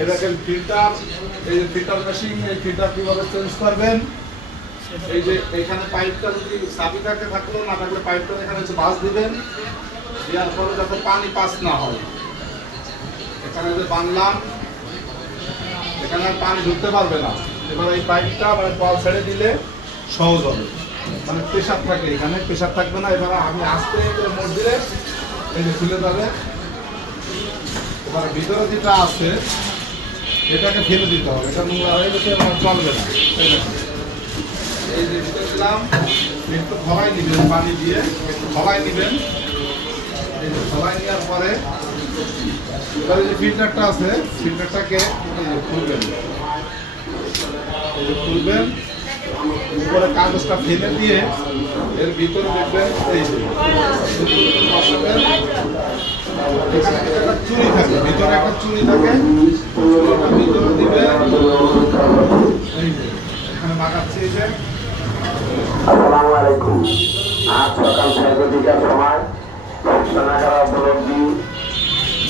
এই দেখেন ফিল্টার, এই যে ফিল্টার মেশিন, এই ফিল্টার কিভাবে চেঞ্জ করবেন। এই যে এখানে পাইপটা যদি চাবি থাকলো না থাকলে পাইপটা এখানে বাস দিবেন, দেওয়ার পরে যাতে পানি পাস না হয়। এখানে যে বানলাম, এখানে আর পানি ঢুকতে পারবে না। এবার এই পাইপটা মানে কল ছেড়ে দিলে সহজ হবে, মানে প্রেশার থাকে, এখানে প্রেশার থাকবে না। এবার আমি আস্তে করে মোড় দিলে এই যে খুলে যাবে। এবার ভিতরে যেটা আছে এটাকে ফেলে দিতে হবে, এটা নোংরা হয়ে গেছে, আমার চলবে না। এই যে ভিতরে দিলাম, একটু ফলাই নেবেন পানি দিয়ে, একটু ফলাই নেবেন। এই যে ফলাই নেওয়ার পরে এবারে যে ফিল্টারটা আছে ফিল্টারটাকে খুলবেন, এই যে খুলবেন, উপরে কাগজটা ফেলে দিয়ে এর ভিতরে দেখবেন এই যে বসাবেন। এখানে একটা চুরি থাকে, ভিতরে একটা চুরি থাকে, চুরিটা ভিতরে দিবে। এই যে এখানে মাখাচ্ছি, এই যে আসসালামু আলাইকুম। আজ সকাল 6টার সময় সোনাগাড়া উপলব্ধি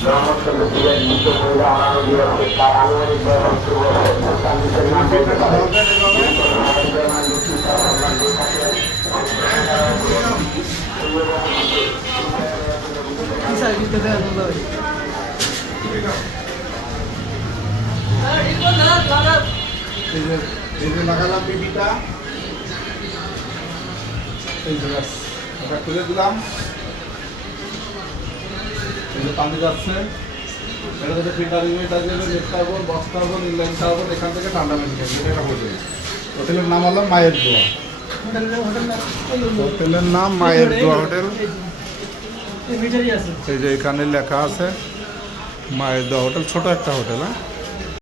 ব্রহ্মচন্দ্র পূজার মৃত মহিলা অনারো দিবসে তার আনুমানিক বয়স এই যে লাগালাম পিপিটা, এই যে এটা খুলে দিলাম। এই যে পানি যাচ্ছে, এটা যদি ফিল্টারিং এটা দেবে, net carbon, box carbon, inline carbon, এখান থেকে ঠান্ডা মেশিন থাকবে। এটা একটা হোটেল, হোটেলের নাম হলো মায়ের দোয়া। হোটেলের নাম মায়ের দোয়া হোটেল। এই যে এখানে লেখা আছে মায়ের দোয়া হোটেল, ছোট একটা হোটেল। হ্যাঁ।